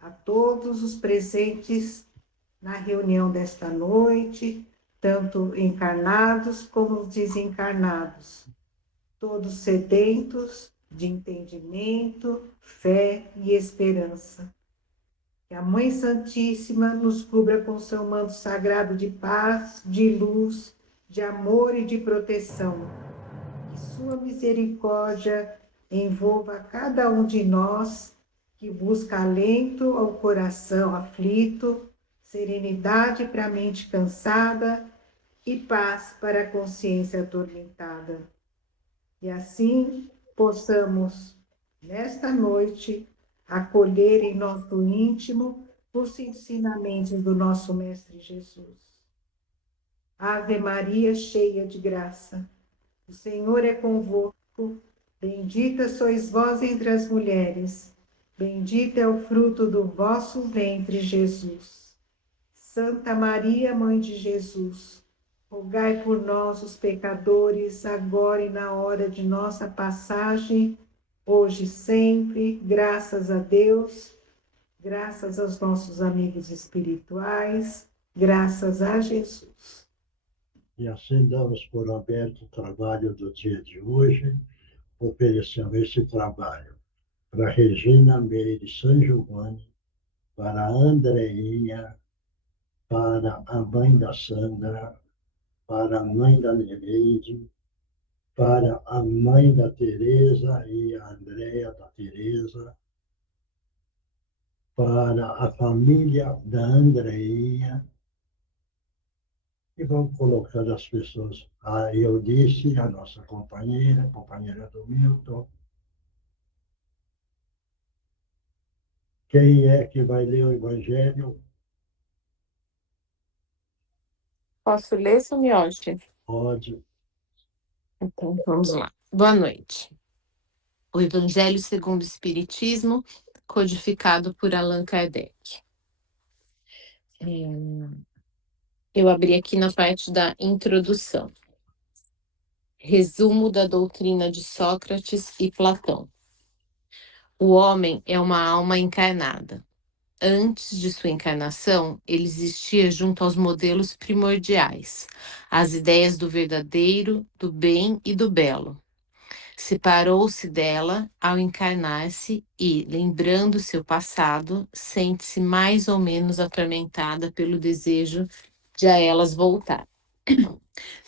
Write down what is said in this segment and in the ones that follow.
a todos os presentes na reunião desta noite, tanto encarnados como desencarnados, todos sedentos de entendimento, fé e esperança. Que a Mãe Santíssima nos cubra com seu manto sagrado de paz, de luz, de amor e de proteção. Que sua misericórdia envolva cada um de nós que busca alento ao coração aflito, serenidade para a mente cansada e paz para a consciência atormentada. E assim possamos, nesta noite, acolher em nosso íntimo os ensinamentos do nosso Mestre Jesus. Ave Maria, cheia de graça, o Senhor é convosco, bendita sois vós entre as mulheres, bendito é o fruto do vosso ventre, Jesus. Santa Maria, Mãe de Jesus, rogai por nós, os pecadores, agora e na hora de nossa passagem, hoje e sempre, graças a Deus, graças aos nossos amigos espirituais, graças a Jesus. E assim damos por aberto o trabalho do dia de hoje, oferecendo esse trabalho para Regina Meire San Giovanni, para a Andreinha, para a mãe da Sandra, para a mãe da Nereide, para a mãe da Teresa e a Andréia da Teresa, para a família da Andreinha, e vamos colocando as pessoas. A Eunice, a nossa companheira do Milton. Quem é que vai ler o Evangelho? Posso ler, Sumiote? Pode. Então, vamos lá. Boa noite. O Evangelho segundo o Espiritismo, codificado por Allan Kardec. Eu abri aqui na parte da introdução. Resumo da doutrina de Sócrates e Platão. O homem é uma alma encarnada. Antes de sua encarnação, ele existia junto aos modelos primordiais, às ideias do verdadeiro, do bem e do belo. Separou-se dela ao encarnar-se e, lembrando seu passado, sente-se mais ou menos atormentada pelo desejo de a elas voltar.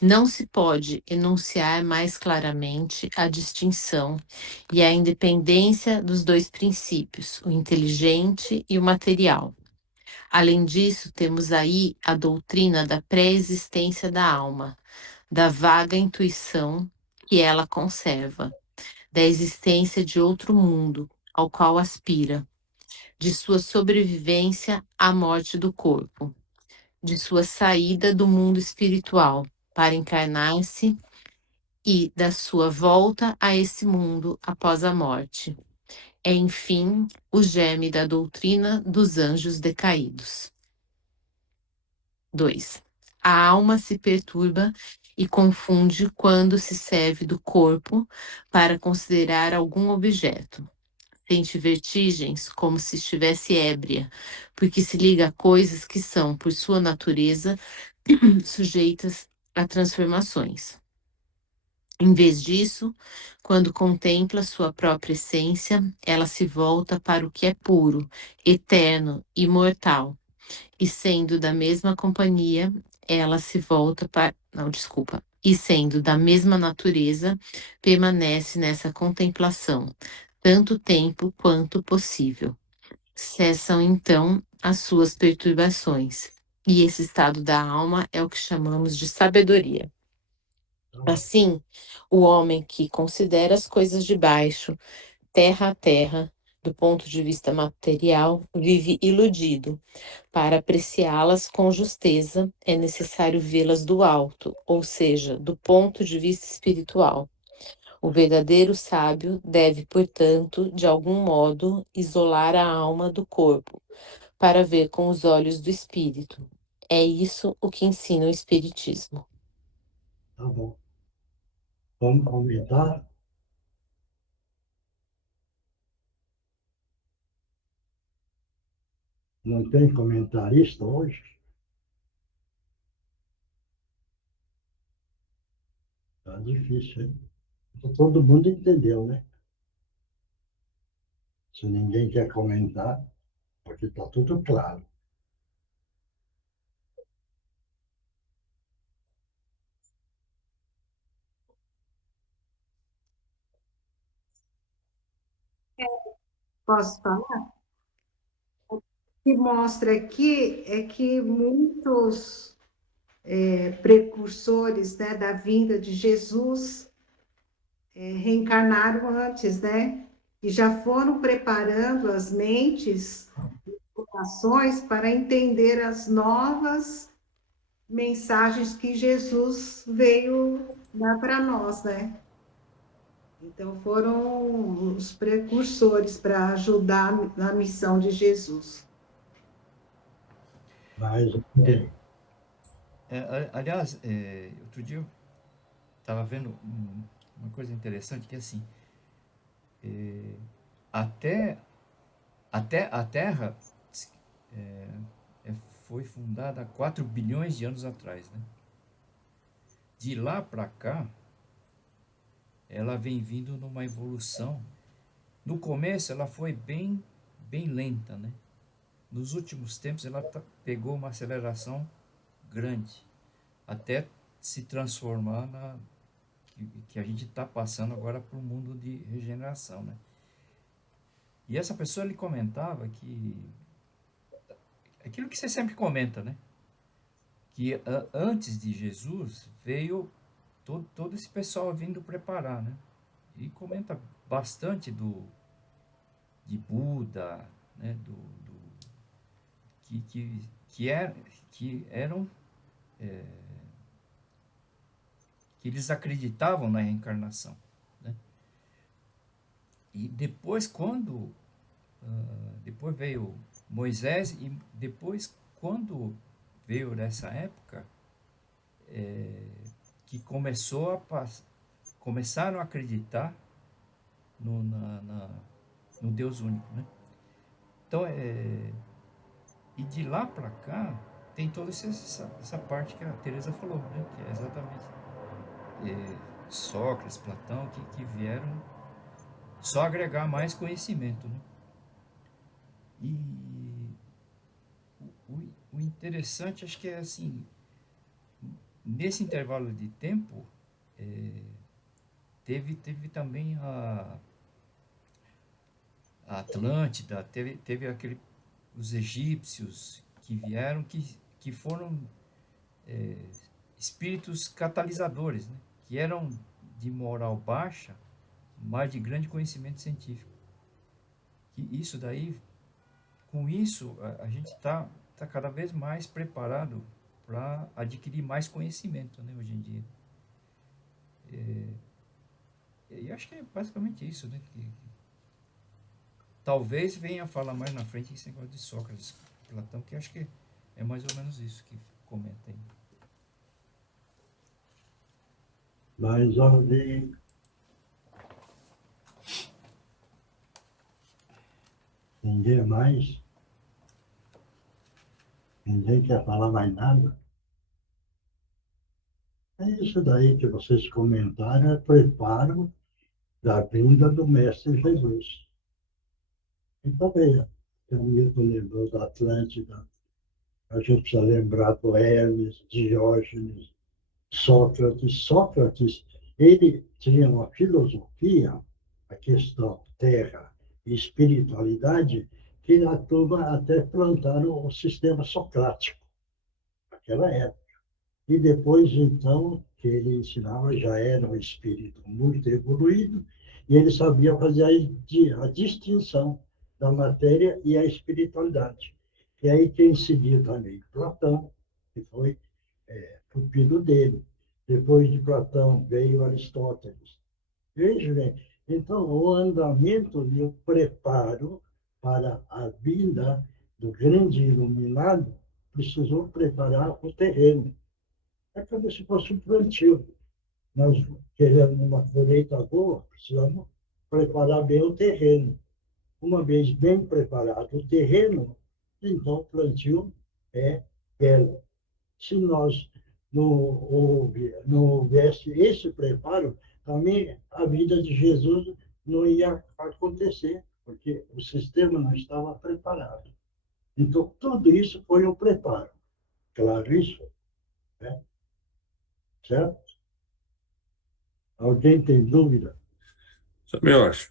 Não se pode enunciar mais claramente a distinção e a independência dos dois princípios, o inteligente e o material. Além disso, temos aí a doutrina da pré-existência da alma, da vaga intuição que ela conserva, da existência de outro mundo ao qual aspira, de sua sobrevivência à morte do corpo, de sua saída do mundo espiritual para encarnar-se e da sua volta a esse mundo após a morte. É, enfim, o germe da doutrina dos anjos decaídos. 2. A alma se perturba e confunde quando se serve do corpo para considerar algum objeto. Sente vertigens como se estivesse ébria, porque se liga a coisas que são, por sua natureza, sujeitas a transformações. Em vez disso, quando contempla sua própria essência, ela se volta para o que é puro, eterno, imortal. E sendo da mesma companhia, ela se volta para. Não, desculpa. E sendo da mesma natureza, permanece nessa contemplação, tanto tempo quanto possível. Cessam então as suas perturbações. E esse estado da alma é o que chamamos de sabedoria. Assim, o homem que considera as coisas de baixo, terra a terra, do ponto de vista material, vive iludido. Para apreciá-las com justeza, é necessário vê-las do alto, ou seja, do ponto de vista espiritual. O verdadeiro sábio deve, portanto, de algum modo, isolar a alma do corpo, para ver com os olhos do espírito. É isso o que ensina o Espiritismo. Tá bom. Vamos comentar? Não tem comentarista hoje? Tá difícil, hein? Todo mundo entendeu, né? Se ninguém quer comentar, porque está tudo claro. Posso falar? O que mostra aqui é que muitos precursores, né, da vinda de Jesus reencarnaram antes, né? E já foram preparando as mentes, corações para entender as novas mensagens que Jesus veio dar para nós, né? Então foram os precursores para ajudar na missão de Jesus. Mas É, aliás, outro dia eu estava vendo uma coisa interessante que é assim, até, até a Terra é, foi fundada há 4 bilhões de anos atrás, né? De lá para cá, ela vem vindo numa evolução. No começo ela foi bem lenta, né? Nos últimos tempos ela pegou uma aceleração grande, até se transformar que a gente está passando agora para o mundo de regeneração, né? E essa pessoa ele comentava que aquilo que você sempre comenta, né? Que antes de Jesus veio todo esse pessoal vindo preparar, né? E comenta bastante de Buda, né? Que eram que eles acreditavam na reencarnação, né? E depois depois veio Moisés e depois quando veio nessa época que começaram a acreditar no Deus único, né? Então, e de lá para cá tem toda essa parte que a Teresa falou, né? Que é exatamente Sócrates, Platão, que vieram só agregar mais conhecimento, né? E o interessante, acho que é assim, nesse intervalo de tempo, teve também a Atlântida, teve os egípcios que vieram, que foram espíritos catalisadores, né? Que eram de moral baixa, mas de grande conhecimento científico. Que isso daí, com isso, a gente tá cada vez mais preparado para adquirir mais conhecimento, né, hoje em dia. E acho que é basicamente isso, né? Talvez venha a falar mais na frente esse negócio de Sócrates, Platão, que acho que é mais ou menos isso que comenta aí. Mas alguém. Ninguém mais? Ninguém quer falar mais nada? É isso daí que vocês comentaram, é preparo da vinda do Mestre Jesus. Então, veja, o Milton lembrou da Atlântida, a gente precisa lembrar do Hermes, Diógenes, Sócrates. Sócrates, ele tinha uma filosofia, a questão terra e espiritualidade, que a turma até plantaram o sistema socrático, naquela época. E depois, então, que ele ensinava, já era um espírito muito evoluído, e ele sabia fazer a distinção da matéria e a espiritualidade. E aí quem seguiu também? Platão, que foi pupilo dele. Depois de Platão veio Aristóteles. Veja, né? Então, o andamento e o preparo para a vinda do grande iluminado precisou preparar o terreno. É como se fosse um plantio. Nós queremos uma colheita boa, precisamos preparar bem o terreno. Uma vez bem preparado o terreno, então o plantio é belo. Se nós não houvesse esse preparo, também a vida de Jesus não ia acontecer, porque o sistema não estava preparado. Então, tudo isso foi um preparo. Claro isso, né? Certo? Alguém tem dúvida? Também eu acho.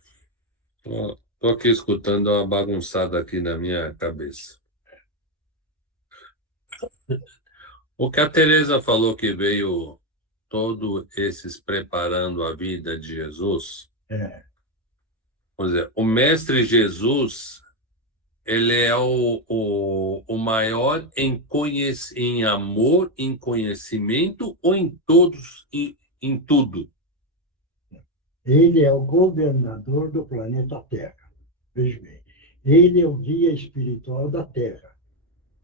Tô aqui escutando uma bagunçada aqui na minha cabeça. O que a Teresa falou que veio todo esses preparando a vida de Jesus, É, vamos dizer, o Mestre Jesus, ele é o maior em amor, em conhecimento ou em todos, em tudo? ele é o governador do planeta Terra. Veja bem, ele é o guia espiritual da Terra.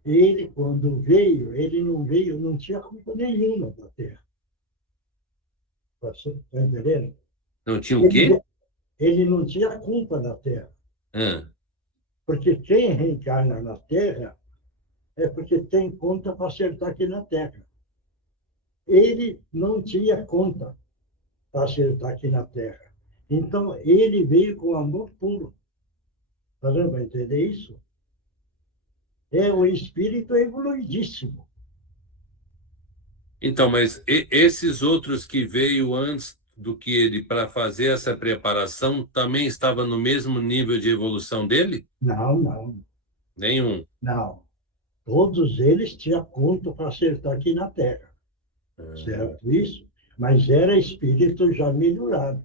Ele, quando veio, ele não veio, não tinha culpa nenhuma da Terra. Está entendendo? Não tinha o quê? Ele não tinha culpa da Terra. Ah, Porque quem reencarna na Terra é porque tem conta para acertar aqui na Terra. Ele não tinha conta para acertar aqui na Terra. Então, ele veio com amor puro. Está dando para entender isso? É o espírito evoluidíssimo. então, mas esses outros que veio antes do que ele para fazer essa preparação também estavam no mesmo nível de evolução dele? Não, não, Nenhum. não. Todos eles tinham conta para acertar aqui na Terra. Ah, Certo? Isso? Mas era espírito já melhorado.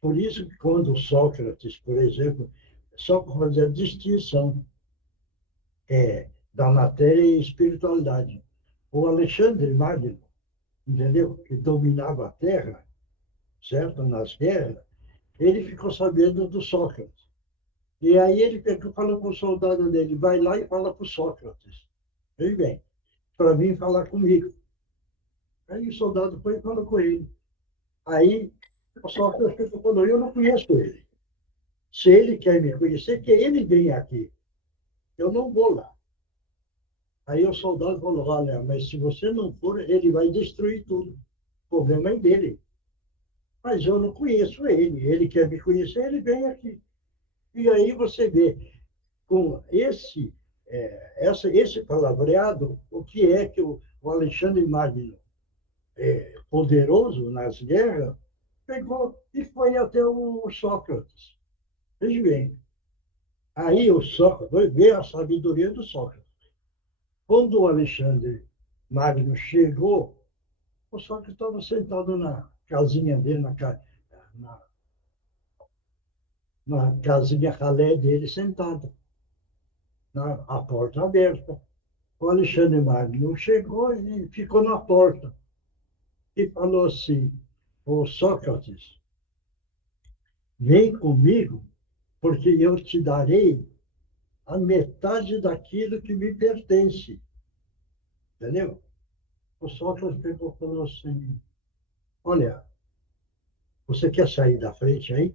Por isso que quando Sócrates, por exemplo, só para fazer a distinção da matéria e espiritualidade. O Alexandre Magno, entendeu? Que dominava a Terra, certo? Nas guerras, ele ficou sabendo do Sócrates. E aí ele falou para o soldado dele, vai lá e fala para o Sócrates. Veja bem, para vir falar comigo. Aí o soldado foi e falou com ele. Aí o Sócrates falou, eu não conheço ele. Se ele quer me conhecer, que ele venha aqui. Eu não vou lá. Aí o soldado falou, olha, mas se você não for, ele vai destruir tudo. O problema é dele. Mas eu não conheço ele. Ele quer me conhecer, ele vem aqui. E aí você vê, com esse palavreado, o que é que o Alexandre Magno, poderoso nas guerras, pegou e foi até o Sócrates. Veja bem, aí o Sócrates, vai ver a sabedoria do Sócrates. Quando o Alexandre Magno chegou, o Sócrates estava sentado na casinha dele, na, na casinha ralé dele, sentado, a porta aberta. O Alexandre Magno chegou e ficou na porta e falou assim, ô Sócrates, vem comigo, porque eu te darei a metade daquilo que me pertence. Entendeu? O Sócrates pegou e falou assim, olha, você quer sair da frente aí?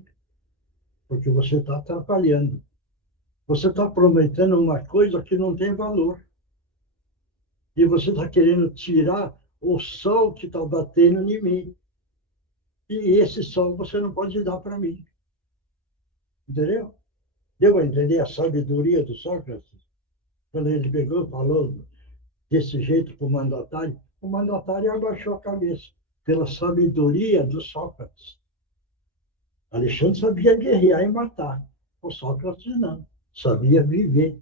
Porque você está atrapalhando. Você está prometendo uma coisa que não tem valor. E você está querendo tirar o sol que está batendo em mim. E esse sol você não pode dar para mim. Entendeu? Deu a entender a sabedoria do Sócrates? Quando ele pegou e falou desse jeito para o mandatário abaixou a cabeça pela sabedoria do Sócrates. Alexandre sabia guerrear e matar. O Sócrates não. Sabia viver.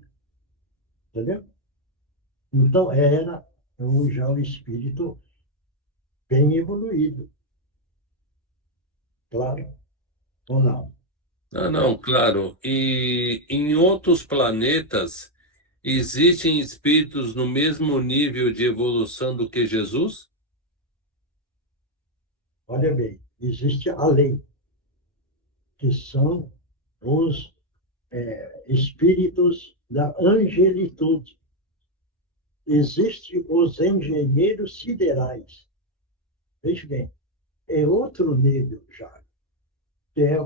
Entendeu? Então, era já um espírito bem evoluído. Claro, ou não? não, claro. E em outros planetas existem espíritos no mesmo nível de evolução do que Jesus? Olha bem, existe a lei, que são os espíritos da angelitude. Existem os engenheiros siderais. Veja bem, é outro nível já.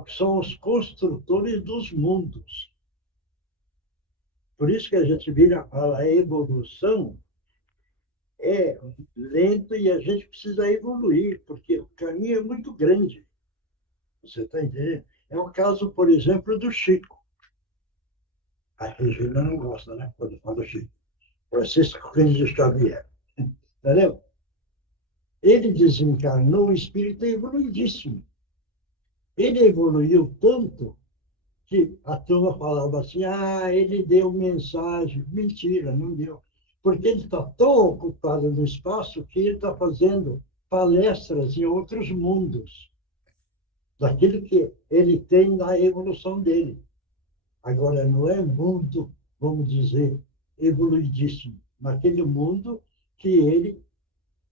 São os construtores dos mundos. Por isso que a gente vira fala, a evolução é lento e a gente precisa evoluir, porque o caminho é muito grande. Você está entendendo? É o caso, por exemplo, do Chico. A Regina não gosta, né? Quando fala Chico. Francisco Cândido Xavier. Entendeu? Ele desencarnou, o espírito é evoluidíssimo. Ele evoluiu tanto que a turma falava assim, ele deu mensagem. Mentira, não deu. Porque ele está tão ocupado no espaço que ele está fazendo palestras em outros mundos, daquilo que ele tem na evolução dele. Agora, não é mundo, vamos dizer, evoluidíssimo, naquele mundo que ele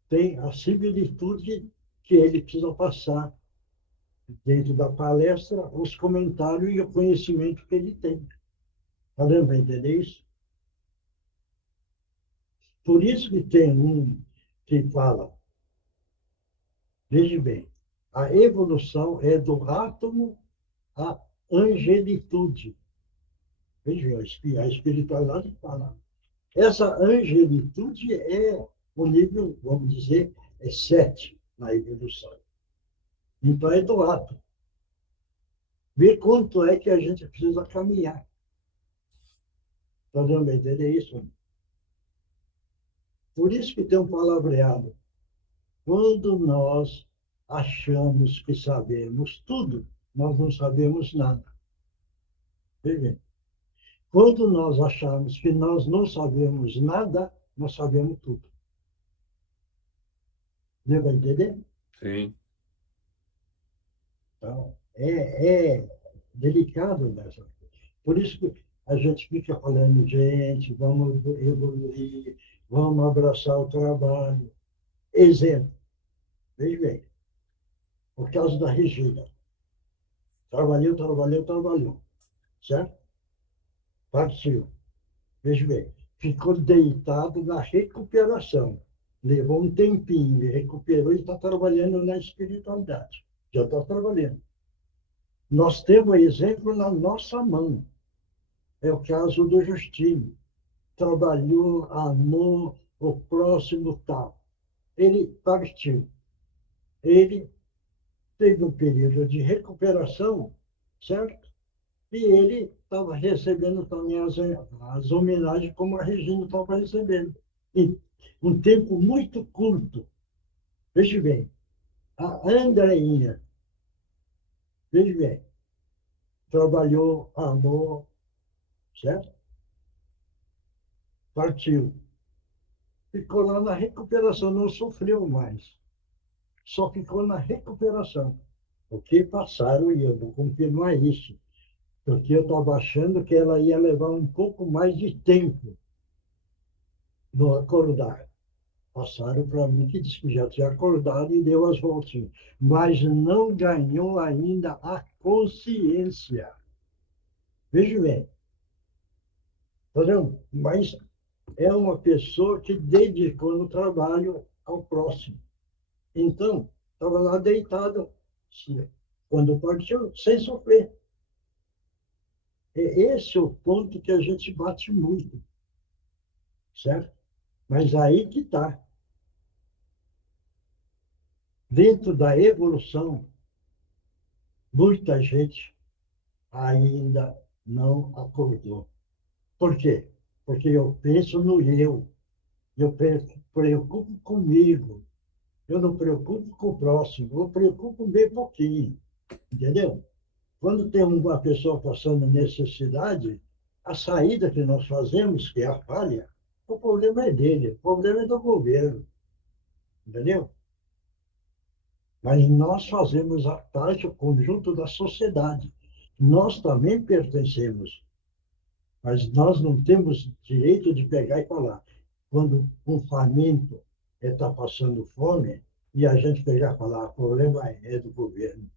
tem a similitude que ele precisa passar dentro da palestra, os comentários e o conhecimento que ele tem. Está dando para entender isso? Por isso que tem um que fala, veja bem, a evolução é do átomo à angelitude. Veja, a espiritualidade fala. Essa angelitude é o nível, vamos dizer, é 7 na evolução. Então é do átomo. Ver quanto é que a gente precisa caminhar. Está dando para entender isso? Por isso que tem um palavreado. Quando nós achamos que sabemos tudo, nós não sabemos nada. Veja, quando nós achamos que nós não sabemos nada, nós sabemos tudo. Deu para entender? Sim. Então, é delicado dessa coisa. Por isso que a gente fica falando, gente, vamos evoluir, vamos abraçar o trabalho. Exemplo, veja bem, por causa da Regina. Trabalhou, certo? Partiu. Veja bem, ficou deitado na recuperação. Levou um tempinho, ele recuperou e está trabalhando na espiritualidade. Já está trabalhando. Nós temos exemplo na nossa mão. É o caso do Justino. Trabalhou, amou o próximo tal. Ele partiu. Ele teve um período de recuperação, certo? E ele estava recebendo também as homenagens como a Regina estava recebendo. Em um tempo muito curto. Veja bem, a Andreinha, veja bem, trabalhou, amou, certo? Partiu. Ficou lá na recuperação, não sofreu mais. Só ficou na recuperação. Porque passaram, e eu vou confirmar isso, porque eu estava achando que ela ia levar um pouco mais de tempo no acordar. Passaram para mim que disse que já tinha acordado e deu as voltinhas. Mas não ganhou ainda a consciência. Veja bem. Tá vendo? Mas é uma pessoa que dedicou no trabalho ao próximo. Então, estava lá deitado, quando partiu, sem sofrer. Esse é o ponto que a gente bate muito, certo? Mas aí que está. Dentro da evolução, muita gente ainda não acordou. Por quê? Porque eu penso no eu preocupo comigo, eu não preocupo com o próximo, eu preocupo bem pouquinho, entendeu? Quando tem uma pessoa passando necessidade, a saída que nós fazemos, que é a falha, o problema é dele, o problema é do governo, entendeu? Mas nós fazemos a parte, o conjunto da sociedade. Nós também pertencemos, mas nós não temos direito de pegar e falar. Quando um faminto está passando fome, e a gente pegar e falar, o problema é do governo.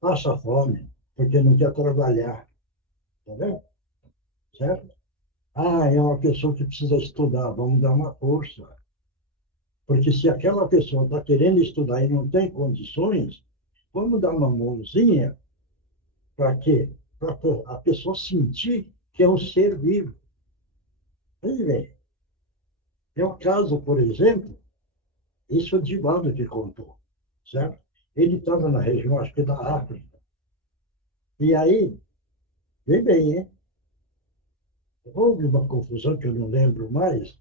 Passa fome, porque não quer trabalhar. Tá vendo? Certo? É uma pessoa que precisa estudar, vamos dar uma força. Porque se aquela pessoa está querendo estudar e não tem condições, vamos dar uma mãozinha para quê? Para a pessoa sentir que é um ser vivo. Veja bem, é o caso, por exemplo, isso o Divaldo que contou, certo? Ele estava na região, acho que da África. E aí, vem bem, hein? Houve uma confusão que eu não lembro mais,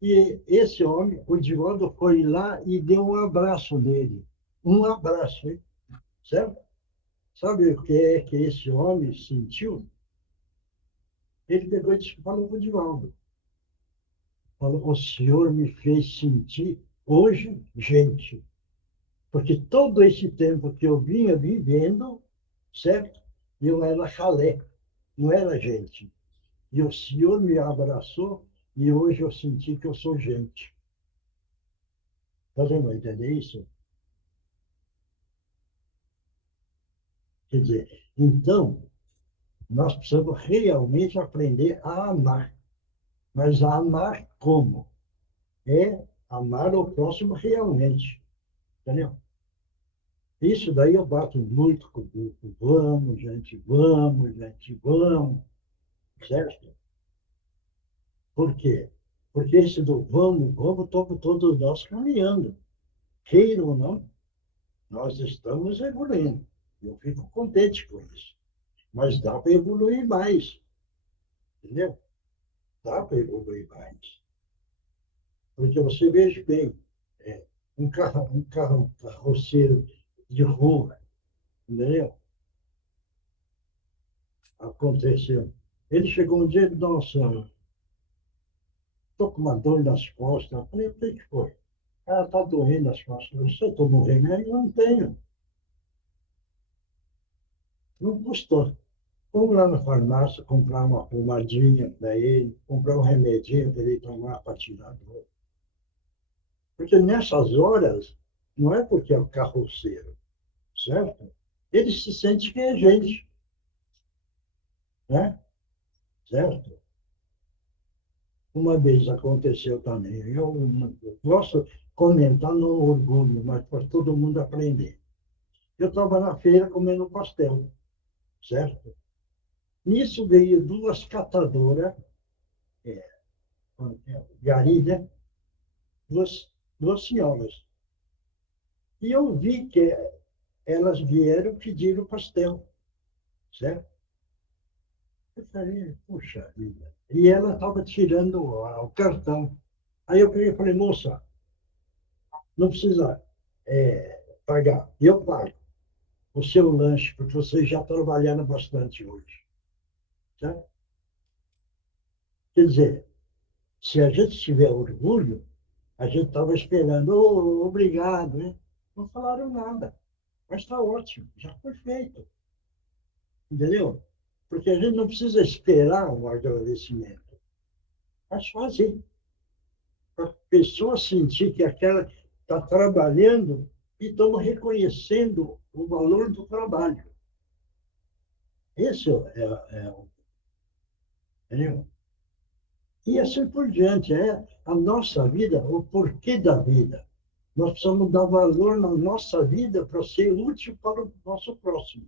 e esse homem, o Divaldo, foi lá e deu um abraço nele. Um abraço, hein? Certo? Sabe o que é que esse homem sentiu? Ele pegou e disse, falou para o Divaldo. Falou, o senhor me fez sentir hoje gente. Porque todo esse tempo que eu vinha vivendo, certo? Eu era chalé, não era gente. E o senhor me abraçou e hoje eu senti que eu sou gente. Está vendo entender isso? Quer dizer, então, nós precisamos realmente aprender a amar. Mas a amar como? É amar o próximo realmente. Entendeu? Isso daí eu bato muito com o grupo. Vamos, gente, vamos, gente, vamos. Certo? Por quê? Porque esse do vamos, vamos, estamos todos nós caminhando. Queira ou não, nós estamos evoluindo. Eu fico contente com isso. Mas dá para evoluir mais. Entendeu? Dá para evoluir mais. Porque você veja bem, é, um carroceiro de rua, entendeu? Aconteceu. Ele chegou um dia e disse, nossa, estou com uma dor nas costas. Eu falei, o que foi? Ah, está doendo as costas. Você tomou remédio? Eu não tenho. Não custou. Vamos lá na farmácia comprar uma pomadinha para ele, comprar um remedinho para ele tomar para tirar a dor. Porque nessas horas, não é porque é o carroceiro, certo? Ele se sente que é gente, né? Certo? Uma vez aconteceu também, eu não posso comentar no orgulho, mas para todo mundo aprender. Eu estava na feira comendo pastel, certo? Nisso veio duas catadoras, é, gari, né? Duas senhoras. E eu vi que elas vieram pedir o pastel, certo? Eu falei, puxa vida. E ela estava tirando o cartão. Aí eu peguei e falei, moça, não precisa pagar, eu pago o seu lanche, porque vocês já trabalharam bastante hoje. Certo? Quer dizer, se a gente tiver orgulho, a gente estava esperando, oh, obrigado, né? Não falaram nada, mas está ótimo, já foi feito. Entendeu? Porque a gente não precisa esperar um agradecimento, mas fazer. Para a pessoa sentir que aquela está trabalhando e estamos reconhecendo o valor do trabalho. Esse é o. Entendeu? E assim por diante, é a nossa vida, o porquê da vida. Nós precisamos dar valor na nossa vida para ser útil para o nosso próximo,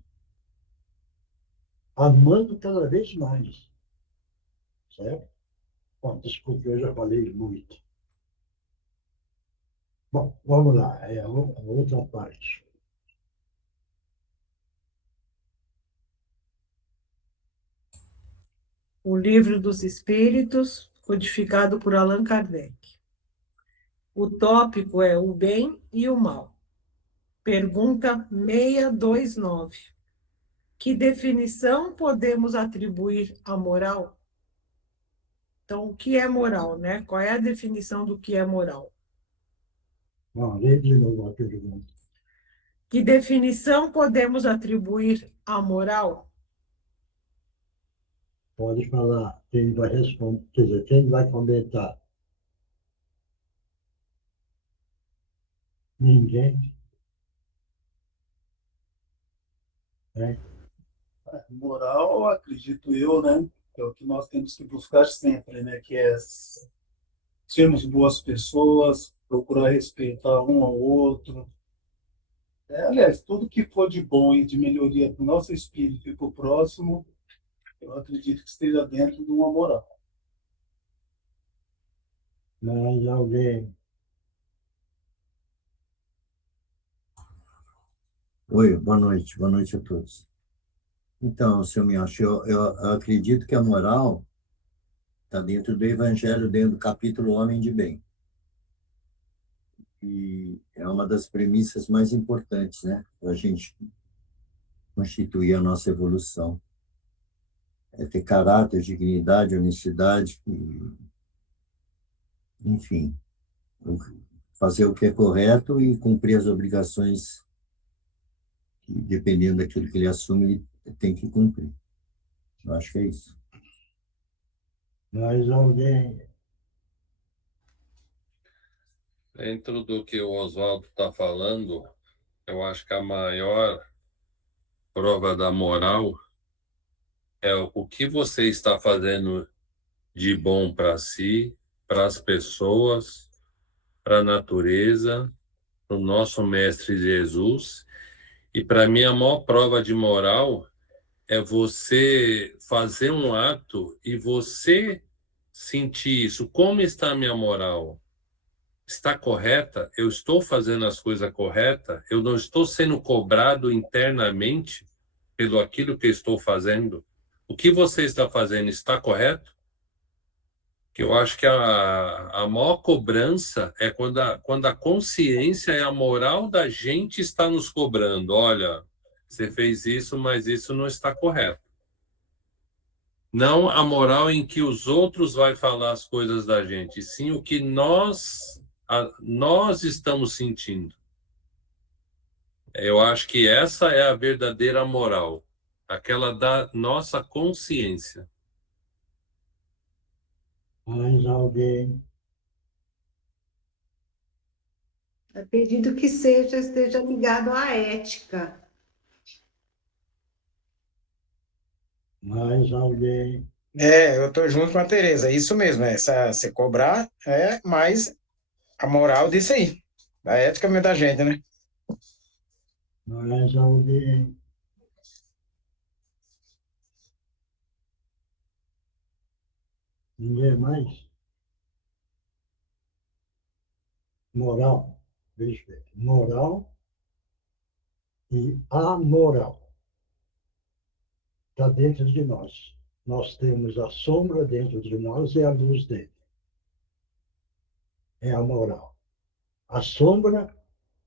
amando cada vez mais. Certo? Bom, desculpe, eu já falei muito. Bom, vamos lá, é a outra parte. O Livro dos Espíritos, codificado por Allan Kardec. O tópico é o bem e o mal. Pergunta 629. Que definição podemos atribuir à moral? Então, o que é moral, né? Qual é a definição do que é moral? Bom, lê de novo a pergunta. Que definição podemos atribuir à moral? Pode falar, quem vai responder, quer dizer, quem vai comentar? Ninguém. Né? Moral, acredito eu, né? Que é o que nós temos que buscar sempre, né? Que é sermos boas pessoas, procurar respeitar um ao outro. Aliás, tudo que for de bom e de melhoria para o nosso espírito e para o próximo, eu acredito que esteja dentro de uma moral. Mais alguém? Oi, boa noite a todos. Então, seu Miyoshi, eu acredito que a moral está dentro do Evangelho, dentro do capítulo Homem de Bem. E é uma das premissas mais importantes, né, para a gente constituir a nossa evolução. É ter caráter, dignidade, honestidade, enfim, fazer o que é correto e cumprir as obrigações que, dependendo daquilo que ele assume, ele tem que cumprir. Eu acho que é isso. Mais alguém? Dentro do que o Oswaldo está falando, eu acho que a maior prova da moral é o que você está fazendo de bom para si, para as pessoas, para a natureza, para o nosso Mestre Jesus. E para mim, a maior prova de moral é você fazer um ato e você sentir isso. Como está a minha moral? Está correta? Eu estou fazendo as coisas corretas? Eu não estou sendo cobrado internamente pelo aquilo que estou fazendo? O que você está fazendo está correto? Que eu acho que a maior cobrança é quando a consciência e a moral da gente está nos cobrando. Olha, você fez isso, mas isso não está correto. Não a moral em que os outros vai falar as coisas da gente, sim o que nós estamos sentindo. Eu acho que essa é a verdadeira moral, aquela da nossa consciência. Mais alguém? Acredito que esteja ligado à ética. Mais alguém? Eu tô junto com a Tereza, isso mesmo, você cobrar é mais a moral disso aí, da ética mesmo da gente, né? Mais alguém? Ninguém mais? Moral. Veja bem. Moral e amoral. Está dentro de nós. Nós temos a sombra dentro de nós e a luz dentro. É a moral. A sombra,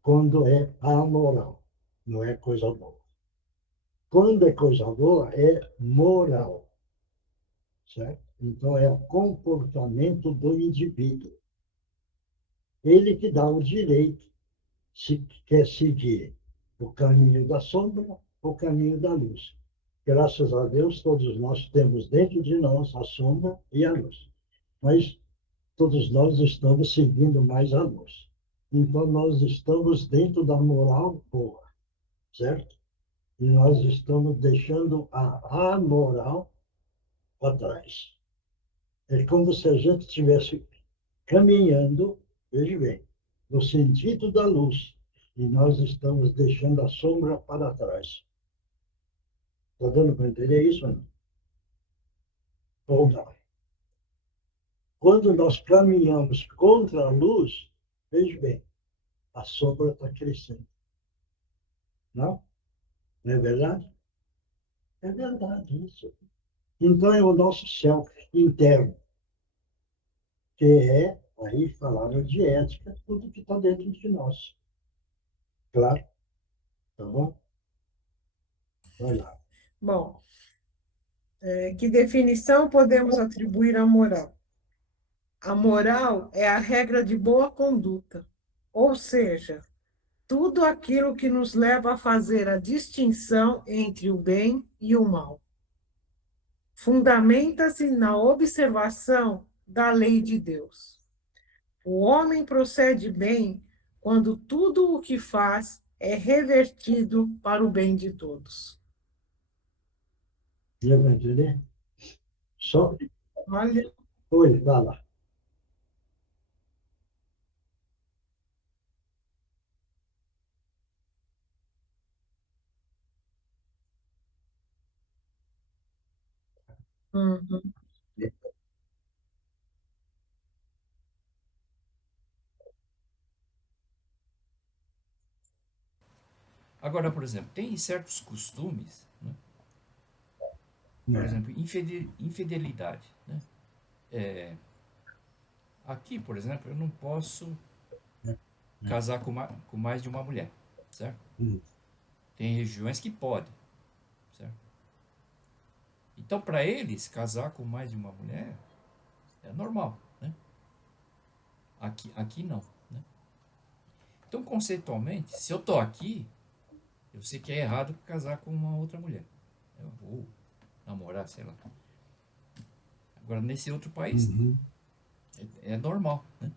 quando é amoral, não é coisa boa. Quando é coisa boa, é moral. Certo? Então, é o comportamento do indivíduo. Ele que dá o direito, se quer seguir o caminho da sombra ou o caminho da luz. Graças a Deus, todos nós temos dentro de nós a sombra e a luz. Mas todos nós estamos seguindo mais a luz. Então, nós estamos dentro da moral boa, certo? E nós estamos deixando a amoral para trás. É como se a gente estivesse caminhando, veja bem, no sentido da luz, e nós estamos deixando a sombra para trás. Está dando para entender isso? Ou não? Quando nós caminhamos contra a luz, veja bem, a sombra está crescendo. Não? Não é verdade? É verdade isso. Então é o nosso céu interno, que é, aí falaram de ética, tudo que está dentro de nós. Claro? Tá bom? Vai lá. Bom, que definição podemos atribuir à moral? A moral é a regra de boa conduta, ou seja, tudo aquilo que nos leva a fazer a distinção entre o bem e o mal. Fundamenta-se na observação da lei de Deus. O homem procede bem quando tudo o que faz é revertido para o bem de todos. Deu para entender? Só. Olha, Oi, vai lá. Uhum. Agora, por exemplo, tem certos costumes, né? Por É, exemplo, infidelidade, né? Aqui, por exemplo, eu não posso é, é. casar com mais de uma mulher, certo? Hum. Tem regiões que podem, certo? Então, para eles, casar com mais de uma mulher é normal, né? Aqui não, né? Então, conceitualmente, se eu tô aqui, eu sei que é errado casar com uma outra mulher. Eu vou namorar, sei lá. Agora, nesse outro país, Uhum. é normal, né?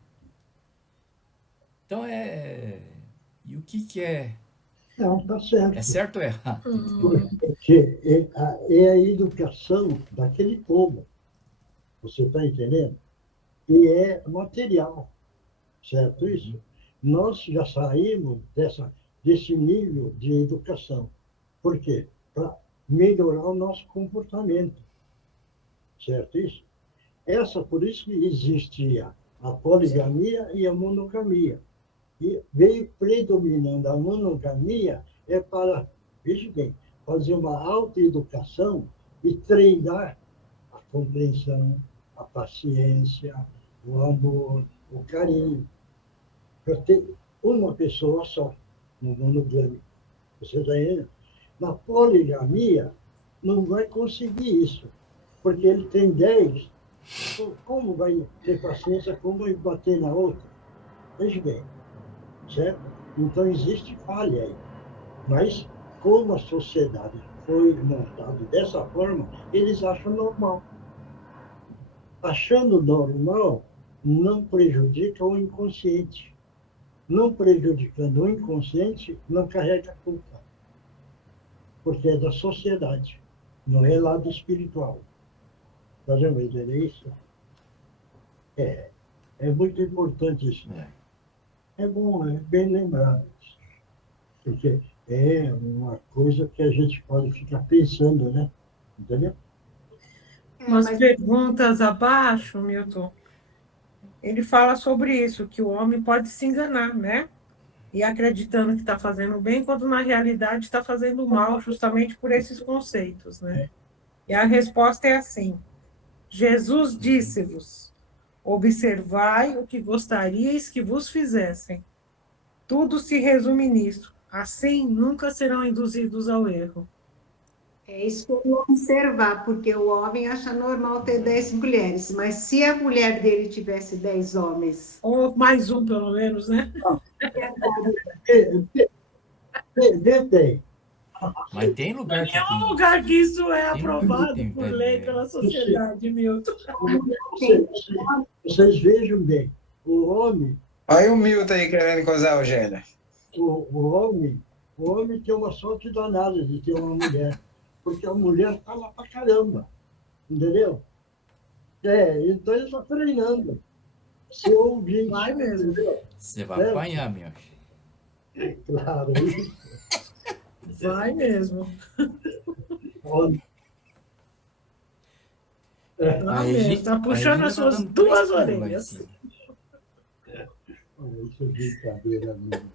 Então, E o que é? Não, está É certo. certo ou errado? Porque é a educação daquele povo. Você está entendendo? E é material, certo isso? Nós já saímos desse nível de educação. Por quê? Para melhorar o nosso comportamento, certo isso? Por isso que existia a poligamia e a monogamia. E veio predominando a monogamia para, veja bem, fazer uma autoeducação e treinar a compreensão, a paciência, o amor, o carinho. Para ter uma pessoa só no monogâmico. Você está entendendo? Na poligamia, não vai conseguir isso, porque ele tem 10. Como vai ter paciência? Como vai bater na outra? Veja bem, certo? Então, existe falha aí. Mas, como a sociedade foi montada dessa forma, eles acham normal. Achando normal, não prejudica o inconsciente. Não prejudicando o inconsciente, não carrega a culpa. Porque é da sociedade, não é lado espiritual. Está vendo isso? É muito importante isso. É bom, é bem lembrado. Porque é uma coisa que a gente pode ficar pensando, né? Entendeu? Umas Mas perguntas abaixo, Milton. Ele fala sobre isso, que o homem pode se enganar, né? E acreditando que está fazendo bem, quando na realidade está fazendo mal, justamente por esses conceitos, né? E a resposta é assim: Jesus disse-vos: observai o que gostaríeis que vos fizessem. Tudo se resume nisso. Assim, nunca serão induzidos ao erro. é isso que eu vou observar, porque o homem acha normal ter 10 mulheres, mas se a mulher dele tivesse 10 homens, Ou mais um, pelo menos, né? Detém. Mas tem lugar que É um tem. lugar que isso é Tem lugar que aprovado tem por pé de lei, mulher. pela sociedade, Milton. Vocês vejam bem, o homem, Olha o Milton aí querendo coisar a Eugênia. o homem, o homem tem uma sorte danada de ter uma mulher, porque a mulher está lá pra caramba, entendeu? Então ele está treinando. Se eu ouvir, Vai mesmo. entendeu? Você vai apanhar, meu. Claro, isso. Vai mesmo. Olha, Tá mesmo. Tá puxando as suas dando duas 3 pulos lá em orelhas. cima. isso é brincadeira mesmo.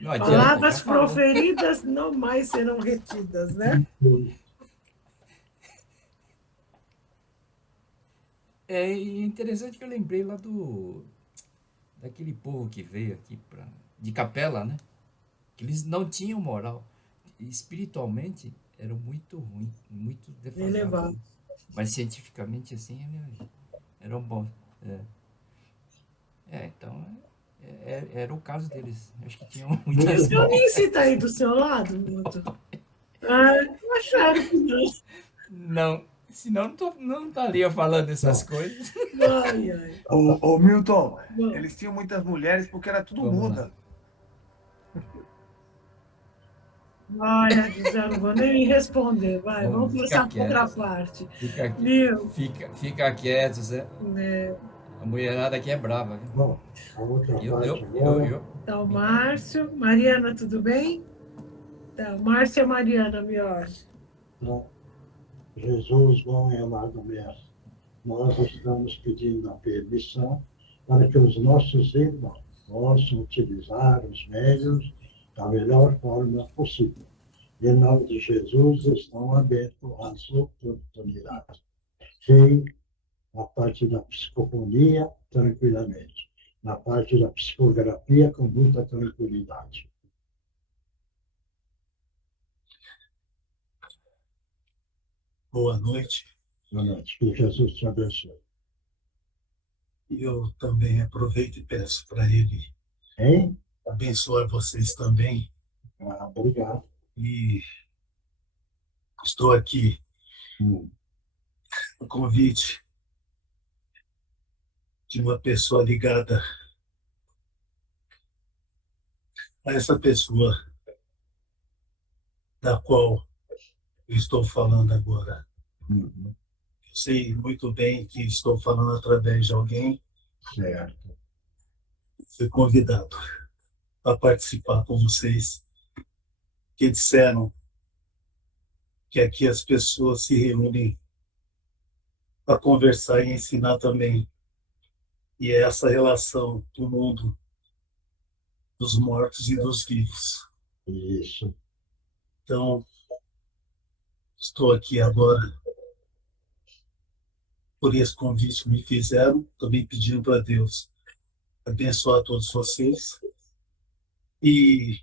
Não adianta, Palavras já falou. proferidas não mais serão retidas, né? É interessante que eu lembrei lá daquele povo que veio aqui de Capela, né? Que eles não tinham moral. Espiritualmente eram muito ruins, muito defasados. Elevado. Né? Mas cientificamente assim eram bons. Então era o caso deles. Acho que tinham muitas Eu nem se tá aí do seu lado, Milton. Acharam que não. Não, senão não estaria falando essas coisas. Ai, ai. Ô Milton, Bom. eles tinham muitas mulheres porque era tudo Vamos lá. muda. Ai, Gisele, não vou nem me responder. Vai, vamos ficar começar com outra quietos. parte. Fica quieto, Zé. Né? A mulherada aqui é brava. Viu? Bom, a outra Eu, parte eu, agora. eu, eu, Então, Márcio, Mariana, tudo bem? Então, Márcia Mariana Miotti. Então, Jesus, bom e amado Mestre, nós estamos pedindo a permissão para que os nossos irmãos possam utilizar os meios da melhor forma possível. Em nome de Jesus, estão abertos as oportunidades. Sim, na parte da psicofonia, tranquilamente. Na parte da psicografia, com muita tranquilidade. Boa noite. Boa noite. Que Jesus te abençoe. E eu também aproveito e peço para ele Hein? abençoar vocês também. Obrigado. E estou aqui no convite de uma pessoa ligada a essa pessoa da qual eu estou falando agora. Uhum. Eu sei muito bem que estou falando através de alguém. Certo. Fui convidado a participar com vocês, que disseram que aqui as pessoas se reúnem para conversar e ensinar também. E é essa relação do mundo dos mortos e dos vivos. Isso. Então, estou aqui agora por esse convite que me fizeram, também pedindo para Deus abençoar todos vocês. E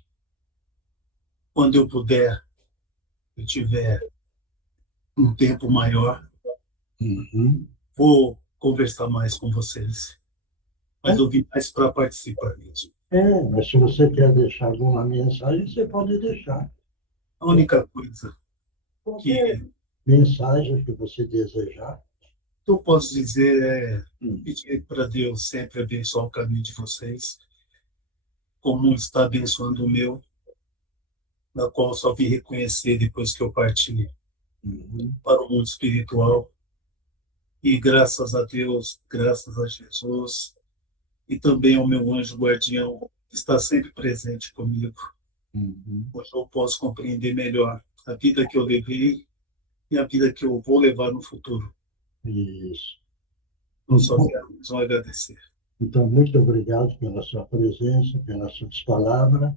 quando eu puder, eu tiver um tempo maior, vou conversar mais com vocês. Mas eu vim mais para participar mesmo. Mas se você quer deixar alguma mensagem, você pode deixar. A única coisa que mensagem que você desejar. eu posso dizer é pedir para Deus sempre abençoar o caminho de vocês, como está abençoando o meu, na qual eu só vim reconhecer depois que eu parti para o mundo espiritual. E graças a Deus, graças a Jesus, e também ao meu anjo guardião, que está sempre presente comigo. Hoje eu posso compreender melhor a vida que eu levei e a vida que eu vou levar no futuro. Isso. Eu só quero só agradecer. Então, muito obrigado pela sua presença, pelas suas palavras,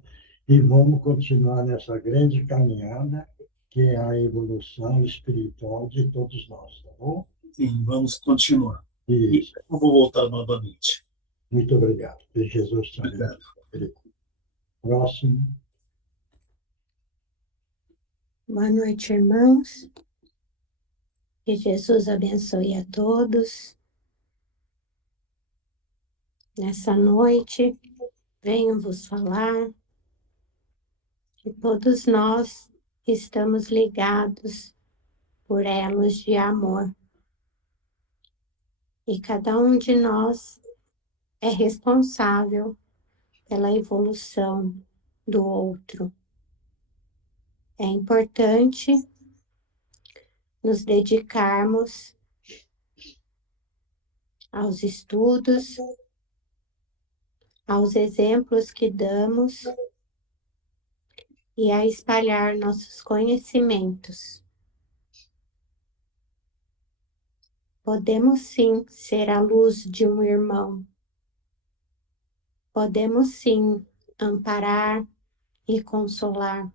e vamos continuar nessa grande caminhada, que é a evolução espiritual de todos nós, tá bom? Sim, vamos continuar. Isso. E eu vou voltar novamente. Muito obrigado. Que Jesus te abençoe. Próximo. Boa noite, irmãos. Que Jesus abençoe a todos. Nessa noite, venho vos falar que todos nós estamos ligados por elos de amor. E cada um de nós é responsável pela evolução do outro. É importante nos dedicarmos aos estudos, aos exemplos que damos e a espalhar nossos conhecimentos. Podemos sim ser a luz de um irmão. Podemos sim amparar e consolar.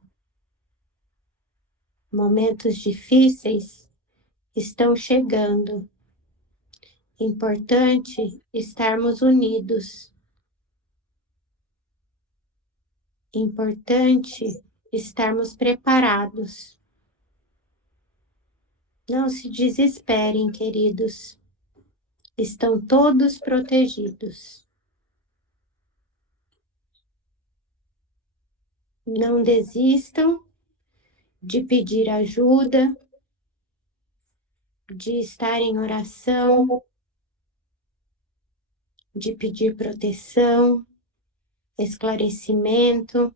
Momentos difíceis estão chegando. Importante estarmos unidos. Importante estarmos preparados. Não se desesperem, queridos. Estão todos protegidos. Não desistam de pedir ajuda, de estar em oração, de pedir proteção, esclarecimento.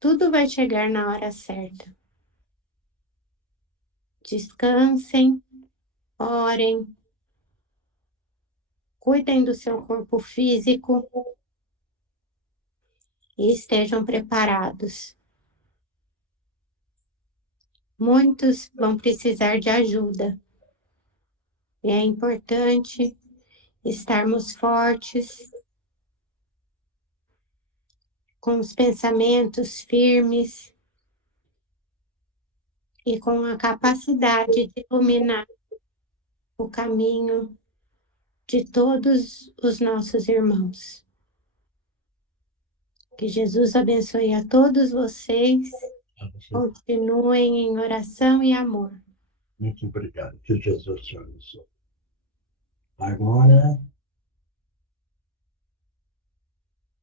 Tudo vai chegar na hora certa. Descansem, orem, cuidem do seu corpo físico e estejam preparados Muitos vão precisar de ajuda. E é importante estarmos fortes, com os pensamentos firmes e com a capacidade de iluminar o caminho de todos os nossos irmãos. Que Jesus abençoe a todos vocês. Continuem em oração e amor. Muito obrigado. Que Jesus te abençoe. Agora,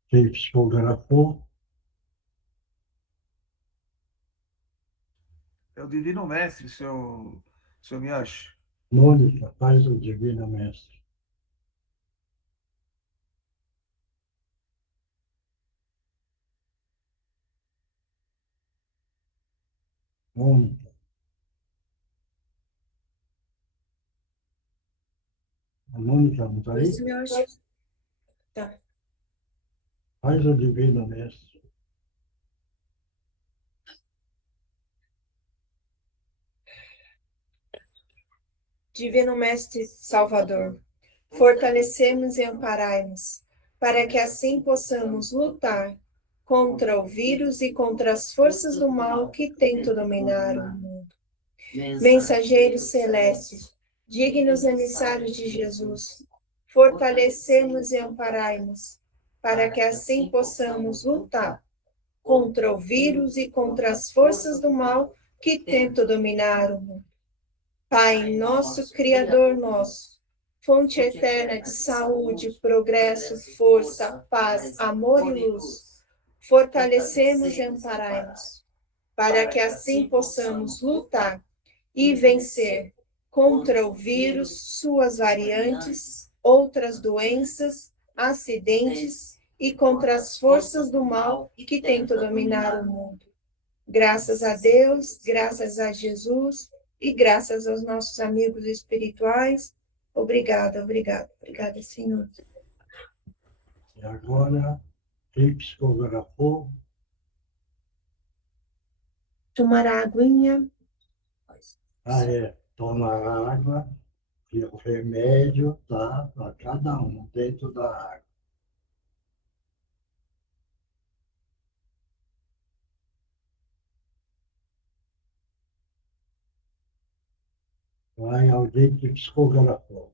quem psicografou? É o Divino Mestre, seu Miyashi. Mônica, faz o Divino Mestre. Mônica. A Mônica não está aí? Isso, Miyashi. Tá. Faz o Divino Mestre. Divino Mestre Salvador, fortalecemos e amparai-nos, para que assim possamos lutar contra o vírus e contra as forças do mal que tentam dominar o mundo. Mensageiros celestes, dignos emissários de Jesus, fortalecemos e amparai-nos, para que assim possamos lutar contra o vírus e contra as forças do mal que tentam dominar o mundo. Pai nosso, Criador nosso, fonte eterna de saúde, progresso, força, paz, amor e luz, fortalecemos e amparai-nos, para que assim possamos lutar e vencer contra o vírus, suas variantes, outras doenças, acidentes e contra as forças do mal que tentam dominar o mundo. Graças a Deus, graças a Jesus e graças aos nossos amigos espirituais. Obrigada, obrigada, obrigada, Senhor. E agora, quem psicografou? Tomar a aguinha. Toma água, e o remédio está para cada um dentro da água. Vai alguém que psicografou.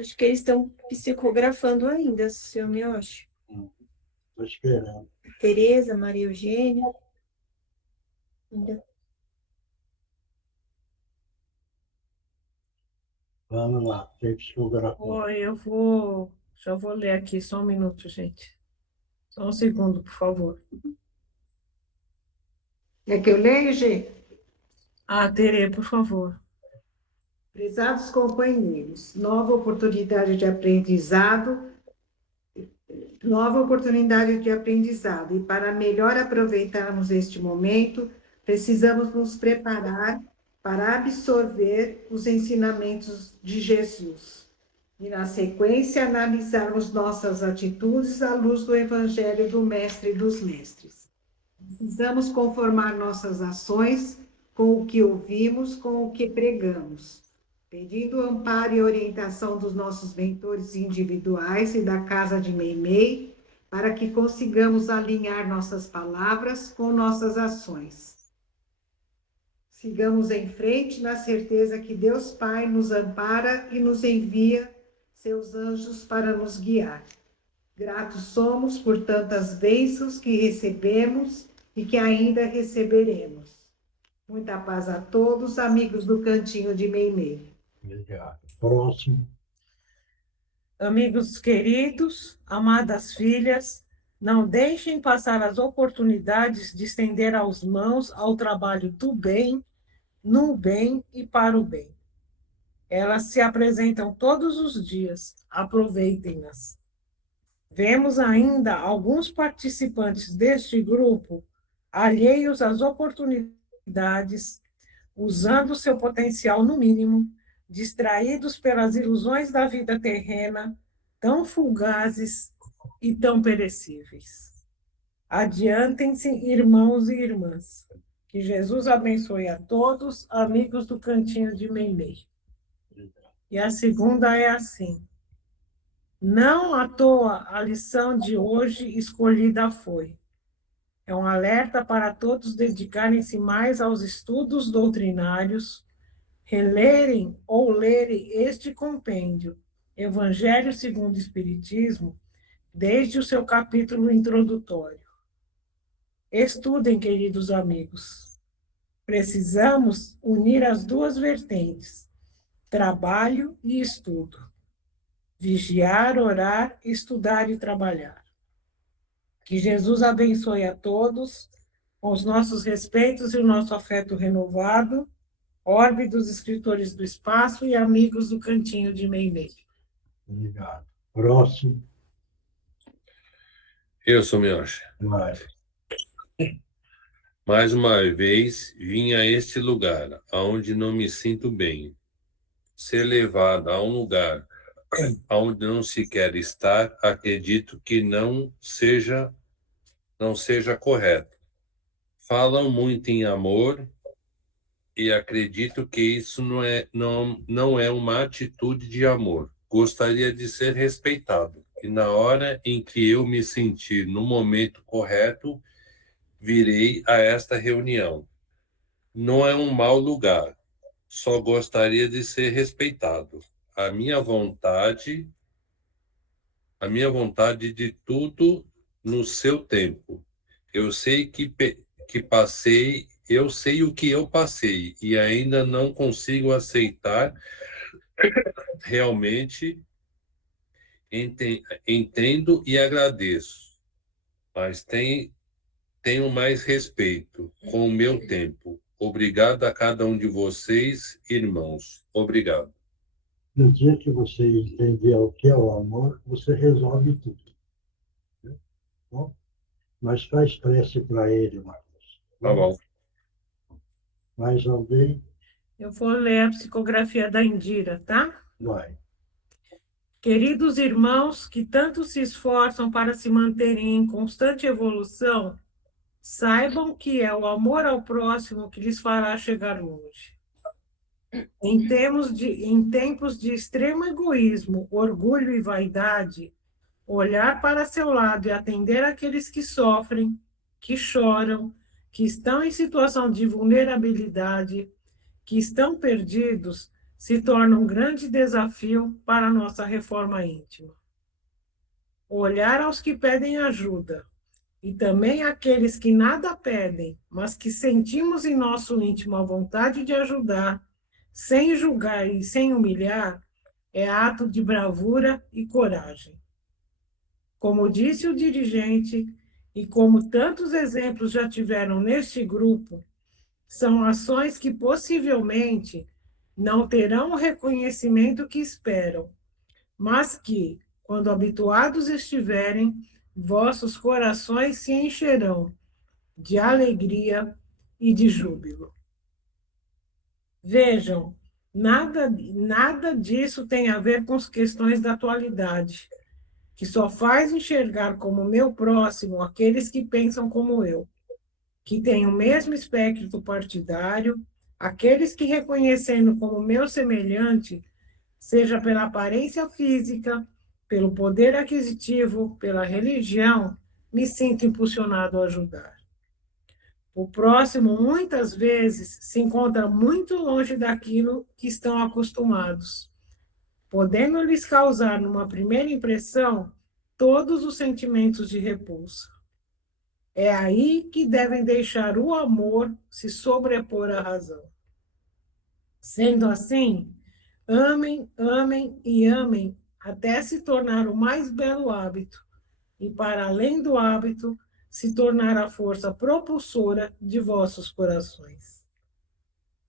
Acho que eles estão psicografando ainda, seu Miyoshi. Estou esperando. Tereza, Maria Eugênia. Ainda. Vamos lá, quem psicografou? Oi, já vou ler aqui, só um minuto, gente. Só um segundo, por favor. É que eu leio, gente? Tere, por favor. Prezados companheiros, nova oportunidade de aprendizado, e para melhor aproveitarmos este momento, precisamos nos preparar para absorver os ensinamentos de Jesus e, na sequência, analisarmos nossas atitudes à luz do Evangelho do Mestre dos Mestres. Precisamos conformar nossas ações com o que ouvimos, com o que pregamos, pedindo amparo e orientação dos nossos mentores individuais e da Casa de Meimei, para que consigamos alinhar nossas palavras com nossas ações. Sigamos em frente na certeza que Deus Pai nos ampara e nos envia seus anjos para nos guiar. Gratos somos por tantas bênçãos que recebemos e que ainda receberemos. Muita paz a todos, amigos do Cantinho de Meimei. Obrigado. Próximo. Amigos queridos, amadas filhas, não deixem passar as oportunidades de estender as mãos ao trabalho do bem, no bem e para o bem. Elas se apresentam todos os dias, aproveitem-nas. Vemos ainda alguns participantes deste grupo alheios às oportunidades, usando seu potencial no mínimo, distraídos pelas ilusões da vida terrena, tão fugazes e tão perecíveis. Adiantem-se, irmãos e irmãs. Que Jesus abençoe a todos, amigos do Cantinho de Meimei. E a segunda é assim: não à toa a lição de hoje escolhida foi. É um alerta para todos dedicarem-se mais aos estudos doutrinários, relerem ou lerem este compêndio, Evangelho segundo o Espiritismo, desde o seu capítulo introdutório. Estudem, queridos amigos. Precisamos unir as duas vertentes, trabalho e estudo. Vigiar, orar, estudar e trabalhar. Que Jesus abençoe a todos, com os nossos respeitos e o nosso afeto renovado, Orbe dos Escritores do Espaço e amigos do Cantinho de Meimei. Obrigado. Próximo. Eu sou Miyoshi. Vai. Mais uma vez vim a este lugar, aonde não me sinto bem. Ser levado a um lugar onde não se quer estar, acredito que não seja correto. Falam muito em amor e acredito que isso não é uma atitude de amor. Gostaria de ser respeitado. E na hora em que eu me sentir no momento correto, virei a esta reunião. Não é um mau lugar. Só gostaria de ser respeitado. A minha vontade de tudo no seu tempo. Eu sei eu sei o que eu passei e ainda não consigo aceitar realmente. Entendo e agradeço, mas tenho mais respeito com o meu tempo. Obrigado a cada um de vocês, irmãos. Obrigado. No dia que você entender o que é o amor, você resolve tudo. Bom, mas faz prece para ele, Marcos. Tá bom. Mais alguém? Eu vou ler a psicografia da Indira, tá? Vai. Queridos irmãos que tanto se esforçam para se manterem em constante evolução, saibam que é o amor ao próximo que lhes fará chegar longe. Em tempos de extremo egoísmo, orgulho e vaidade, olhar para seu lado e atender aqueles que sofrem, que choram, que estão em situação de vulnerabilidade, que estão perdidos, se torna um grande desafio para a nossa reforma íntima. Olhar aos que pedem ajuda, e também àqueles que nada pedem, mas que sentimos em nosso íntimo a vontade de ajudar, sem julgar e sem humilhar, é ato de bravura e coragem. Como disse o dirigente, e como tantos exemplos já tiveram neste grupo, são ações que possivelmente não terão o reconhecimento que esperam, mas que, quando habituados estiverem, vossos corações se encherão de alegria e de júbilo. Vejam, nada disso tem a ver com as questões da atualidade, que só faz enxergar como meu próximo aqueles que pensam como eu, que têm o mesmo espectro partidário, aqueles que, reconhecendo como meu semelhante, seja pela aparência física, pelo poder aquisitivo, pela religião, me sinto impulsionado a ajudar. O próximo, muitas vezes, se encontra muito longe daquilo que estão acostumados, podendo lhes causar, numa primeira impressão, todos os sentimentos de repulsa. É aí que devem deixar o amor se sobrepor à razão. Sendo assim, amem, amem e amem até se tornar o mais belo hábito, e para além do hábito, se tornar a força propulsora de vossos corações.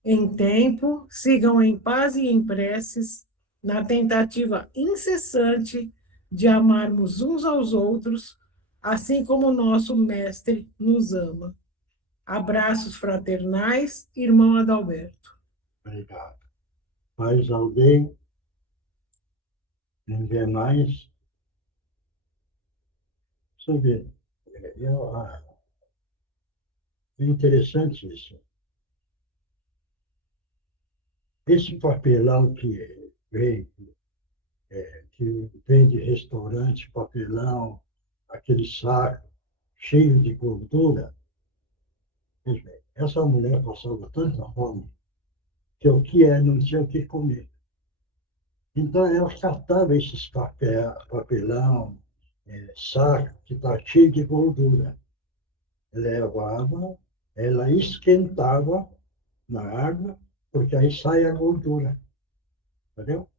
Em tempo, sigam em paz e em preces, na tentativa incessante de amarmos uns aos outros, assim como o nosso Mestre nos ama. Abraços fraternais, irmão Adalberto. Obrigado. Mais alguém? Ninguém mais? Você vê, é interessante isso. Esse papelão que vem de restaurante, papelão, aquele saco cheio de gordura, essa mulher passava tanta fome que o que não tinha o que comer. Então, ela catava esses papelão, saco que está cheio de gordura. Levava, ela esquentava na água, porque aí sai a gordura. Entendeu?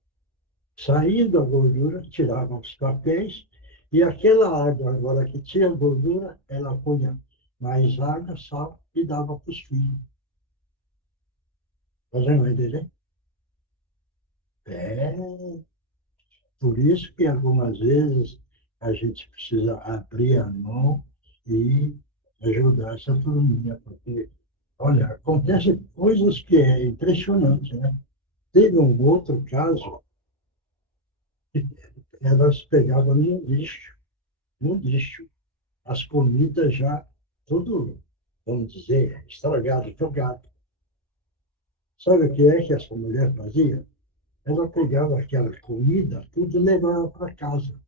Saindo a gordura, tirava os papéis, e aquela água agora que tinha gordura, ela punha mais água, sal, e dava para os filhos. Você vai entender? É, por isso que algumas vezes a gente precisa abrir a mão e ajudar essa turminha, porque, olha, acontecem coisas que é impressionante, né? Teve um outro caso, que elas pegavam no lixo, as comidas já tudo, vamos dizer, estragado, jogado. Sabe o que é que essa mulher fazia? Ela pegava aquela comida, tudo e levava para casa.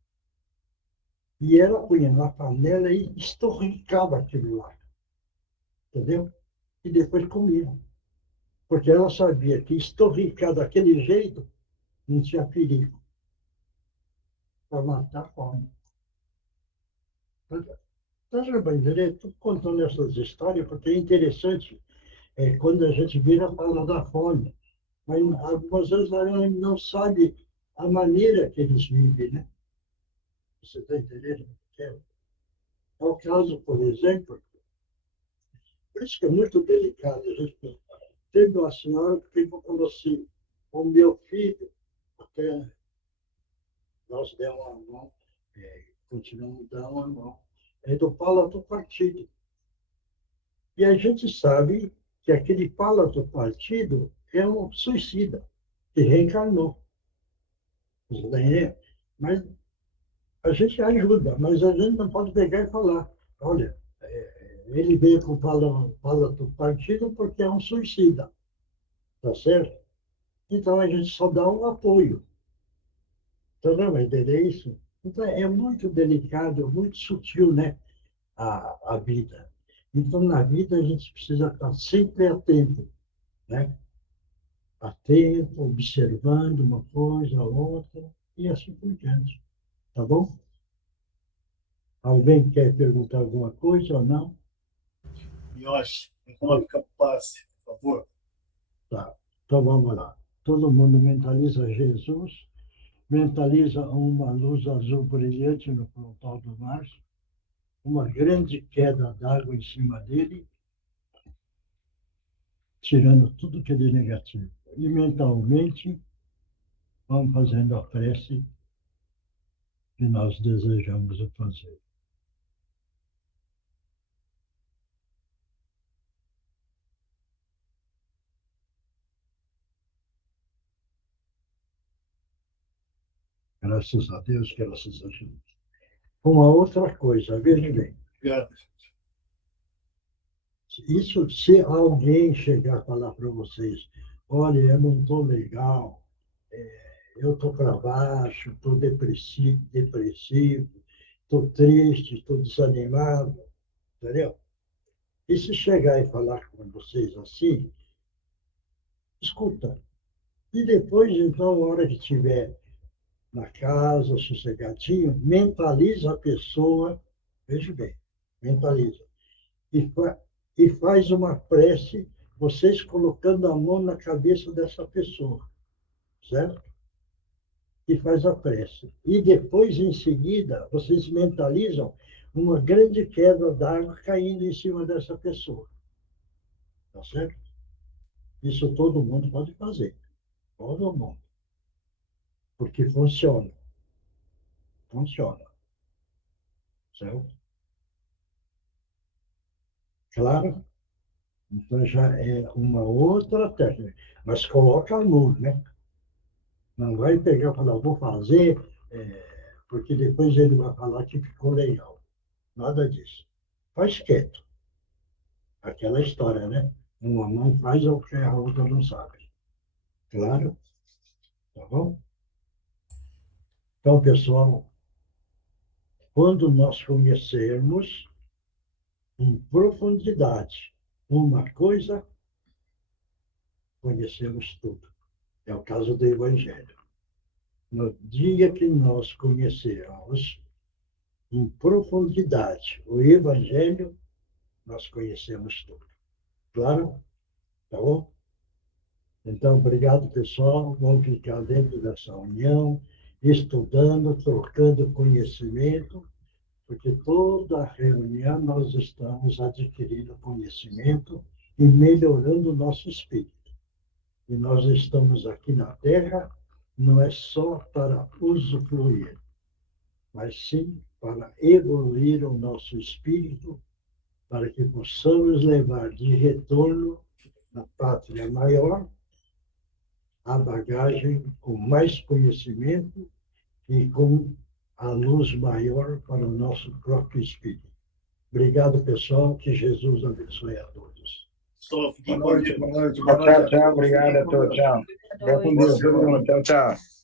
E ela punha na panela e estorricava aquilo lá, entendeu? E depois comia. Porque ela sabia que estorricar daquele jeito não tinha perigo para matar a fome. Então, Bandeira, estou contando essas histórias porque é interessante quando a gente vira fala da fome. Mas algumas vezes a gente não sabe a maneira que eles vivem, né? Você está entendendo? É o caso, por exemplo, por isso que é muito delicado. A gente teve uma senhora que falou assim, o meu filho, até nós demos uma mão, continuamos dando uma mão, é do palato partido. E a gente sabe que aquele palato partido é um suicida, que reencarnou. Mas a gente ajuda, mas a gente não pode pegar e falar, olha, ele veio com o palato partido porque é um suicida, tá certo? Então a gente só dá um apoio. Então, vai entender isso? Então é muito delicado, muito sutil, né? A vida. Então, na vida, a gente precisa estar sempre atento, né? Atento, observando uma coisa, outra, e assim por diante. Tá bom? Alguém quer perguntar alguma coisa ou não? Yoshi, econômica passe, por favor. Tá. Então, vamos lá. Todo mundo mentaliza Jesus, mentaliza uma luz azul brilhante no frontal do mar, uma grande queda d'água em cima dele, tirando tudo que é de negativo. E mentalmente, vamos fazendo a prece que nós desejamos fazer. Graças a Deus, graças a Jesus. Uma outra coisa, veja bem. Obrigado. Isso, se alguém chegar a falar para vocês, olha, eu não estou legal, eu estou para baixo, estou depressivo, estou triste, estou desanimado, entendeu? E se chegar e falar com vocês assim, escuta. E depois, então, a hora que estiver na casa, sossegadinho, mentaliza a pessoa, veja bem, mentaliza. E faz uma prece, vocês colocando a mão na cabeça dessa pessoa, certo? E faz a prece. E depois, em seguida, vocês mentalizam uma grande queda d'água caindo em cima dessa pessoa. Tá certo? Isso todo mundo pode fazer. Todo mundo. Porque funciona. Funciona. Certo? Claro? Então já é uma outra técnica. Mas coloca a luz, né? Não vai pegar e falar, vou fazer, porque depois ele vai falar que ficou legal. Nada disso. Faz quieto. Aquela história, né? Uma mão faz o que a outra não sabe. Claro? Tá bom? Então, pessoal, quando nós conhecermos em profundidade uma coisa, conhecemos tudo. É o caso do Evangelho. No dia que nós conhecermos em profundidade o Evangelho, nós conhecemos tudo. Claro? Tá bom? Então, obrigado, pessoal. Vamos ficar dentro dessa união, estudando, trocando conhecimento, porque toda reunião nós estamos adquirindo conhecimento e melhorando o nosso espírito. E nós estamos aqui na Terra, não é só para usufruir, mas sim para evoluir o nosso espírito, para que possamos levar de retorno na pátria maior a bagagem com mais conhecimento e com a luz maior para o nosso próprio espírito. Obrigado, pessoal. Que Jesus abençoe a todos. Só, fiquem Boa com noite, Deus. boa noite. Tchau, tchau. Obrigado a todos. Tchau. Fica com Deus, todo mundo. Tchau, tchau.